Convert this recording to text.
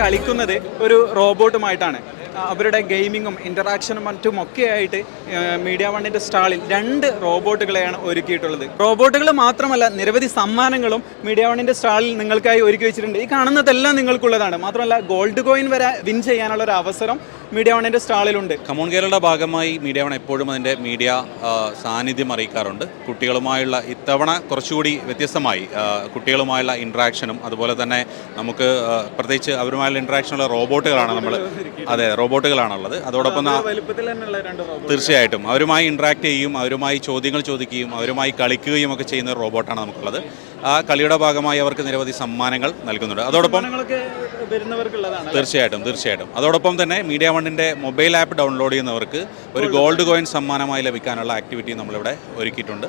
കളിക്കുന്നത് ഒരു റോബോട്ടുമായിട്ടാണ്. അവരുടെ ഗെയിമിങ്ങും ഇന്ററാക്ഷനും മറ്റും ഒക്കെ ആയിട്ട് മീഡിയ വണ്ണിന്റെ സ്റ്റാളിൽ രണ്ട് റോബോട്ടുകളെയാണ് ഒരുക്കിയിട്ടുള്ളത്. റോബോട്ടുകൾ മാത്രമല്ല നിരവധി സമ്മാനങ്ങളും മീഡിയ വണ്ണിന്റെ സ്റ്റാളിൽ നിങ്ങൾക്കായി ഒരുക്കി വെച്ചിട്ടുണ്ട്. ഈ കാണുന്നതെല്ലാം നിങ്ങൾക്കുള്ളതാണ്. മാത്രമല്ല ഗോൾഡ് കോയിൻ വരെ വിൻ ചെയ്യാനുള്ള ഒരു അവസരം മീഡിയ വണ്ണിന്റെ സ്റ്റാളിലുണ്ട്. കമോൺ കേരളയുടെ ഭാഗമായി മീഡിയ വൺ എപ്പോഴും അതിന്റെ മീഡിയ സാന്നിധ്യം അറിയിക്കാറുണ്ട്. കുട്ടികളുമായുള്ള ഇത്തവണ കുറച്ചുകൂടി വ്യത്യസ്തമായി കുട്ടികളുമായുള്ള ഇൻട്രാക്ഷനും അതുപോലെ തന്നെ നമുക്ക് പ്രത്യേകിച്ച് അവരുമായുള്ള ഇൻട്രാക്ഷനുള്ള റോബോട്ടുകളാണ് നമ്മൾ അതെ റോബോട്ടുകളാണുള്ളത്. അതോടൊപ്പം തീർച്ചയായിട്ടും. അവരുമായി ഇൻട്രാക്ട് ചെയ്യും അവരുമായി ചോദ്യങ്ങൾ ചോദിക്കുകയും അവരുമായി കളിക്കുകയും ഒക്കെ ചെയ്യുന്ന റോബോട്ടാണ് നമുക്കുള്ളത്. ആ കളിയുടെ ഭാഗമായി അവർക്ക് നിരവധി സമ്മാനങ്ങൾ നൽകുന്നുണ്ട്. അതോടൊപ്പം തീർച്ചയായിട്ടും തീർച്ചയായിട്ടും. അതോടൊപ്പം തന്നെ മീഡിയ വണ്ണിന്റെ മൊബൈൽ ആപ്പ് ഡൗൺലോഡ് ചെയ്യുന്നവർക്ക് ഒരു ഗോൾഡ് കോയിൻ സമ്മാനമായി ലഭിക്കാനുള്ള ആക്ടിവിറ്റി നമ്മളിവിടെ ഒരുക്കിയിട്ടുണ്ട്.